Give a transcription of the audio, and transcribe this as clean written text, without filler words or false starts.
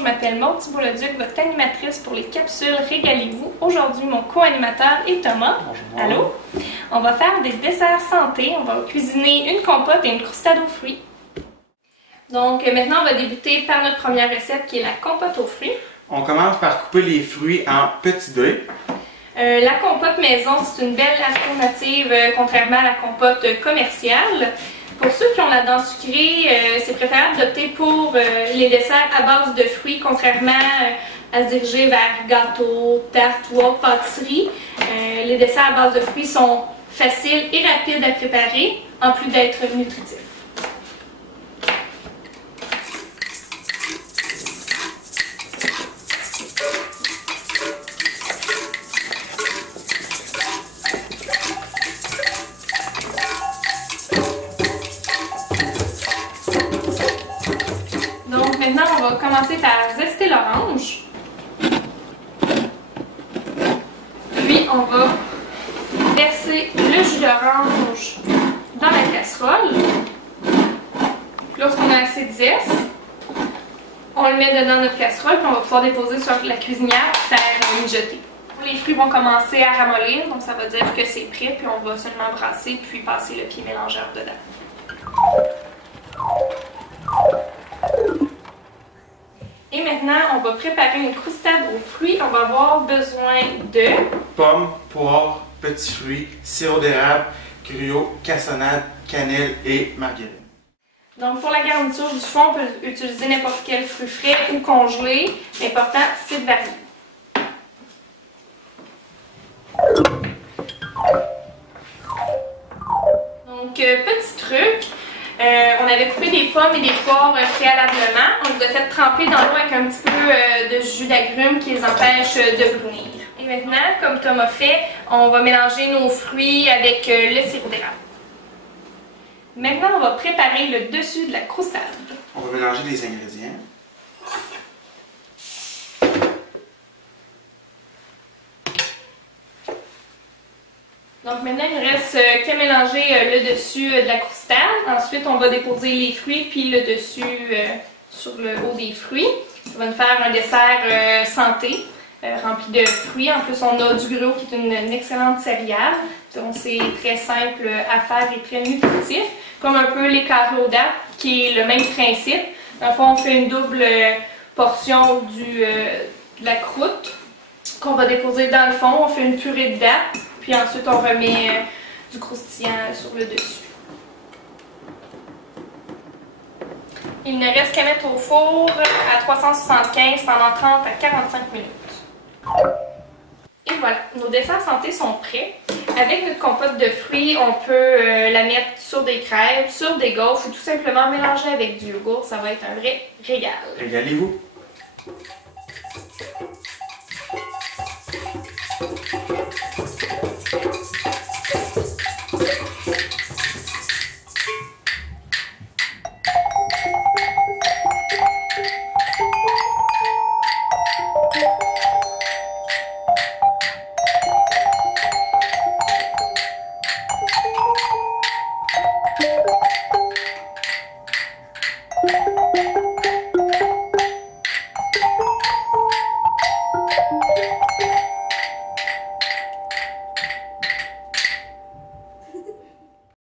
je m'appelle Maude Thibault-Leduc, votre animatrice pour les capsules Régalez-vous. Aujourd'hui, mon co-animateur est Thomas. Bonjour. Allô? On va faire des desserts santé. On va cuisiner une compote et une croustade aux fruits. Donc maintenant, on va débuter par notre première recette qui est la compote aux fruits. On commence par couper les fruits en petits dés. La compote maison, c'est une belle alternative contrairement à la compote commerciale. Pour ceux qui ont la dent sucrée, c'est préférable d'opter pour les desserts à base de fruits, contrairement à se diriger vers gâteaux, tartes ou autres pâtisseries. Les desserts à base de fruits sont faciles et rapides à préparer, en plus d'être nutritifs. Donc maintenant, on va commencer par zester l'orange. Puis on va verser le jus d'orange dans la casserole. Puis lorsqu'on a assez de zeste, on le met dedans notre casserole puis on va pouvoir déposer sur la cuisinière pour faire mijoter. Les fruits vont commencer à ramollir, donc ça veut dire que c'est prêt, puis on va seulement brasser puis passer le pied mélangeur dedans. Et maintenant, on va préparer une croustade aux fruits. On va avoir besoin de Pommes, poires, petits fruits, sirop d'érable, gruau, cassonade, cannelle et margarine. Donc pour la garniture du fond, on peut utiliser n'importe quel fruit frais ou congelé. L'important, c'est de varier. Donc petit truc, on avait coupé des pommes et des poires préalablement. On les a fait tremper dans l'eau avec un petit peu de jus d'agrumes qui les empêche de brunir. Et maintenant, comme Thomas fait, on va mélanger nos fruits avec le sirop d'érable. Maintenant, on va préparer le dessus de la croustade. On va mélanger les ingrédients. Donc maintenant, il ne reste qu'à mélanger le dessus de la croustade. Ensuite, on va déposer les fruits puis le dessus sur le haut des fruits. Ça va nous faire un dessert santé, rempli de fruits. En plus, on a du gruau qui est une excellente céréale. Donc c'est très simple à faire et très nutritif. Comme un peu les carrés aux dattes, qui est le même principe. Dans le fond, on fait une double portion de la croûte qu'on va déposer dans le fond. On fait une purée de dattes. Puis ensuite, on remet du croustillant sur le dessus. Il ne reste qu'à mettre au four à 375 pendant 30 à 45 minutes. Et voilà, nos desserts santé sont prêts. Avec notre compote de fruits, on peut la mettre sur des crêpes, sur des gaufres ou tout simplement mélanger avec du yogourt. Ça va être un vrai régal. Régalez-vous!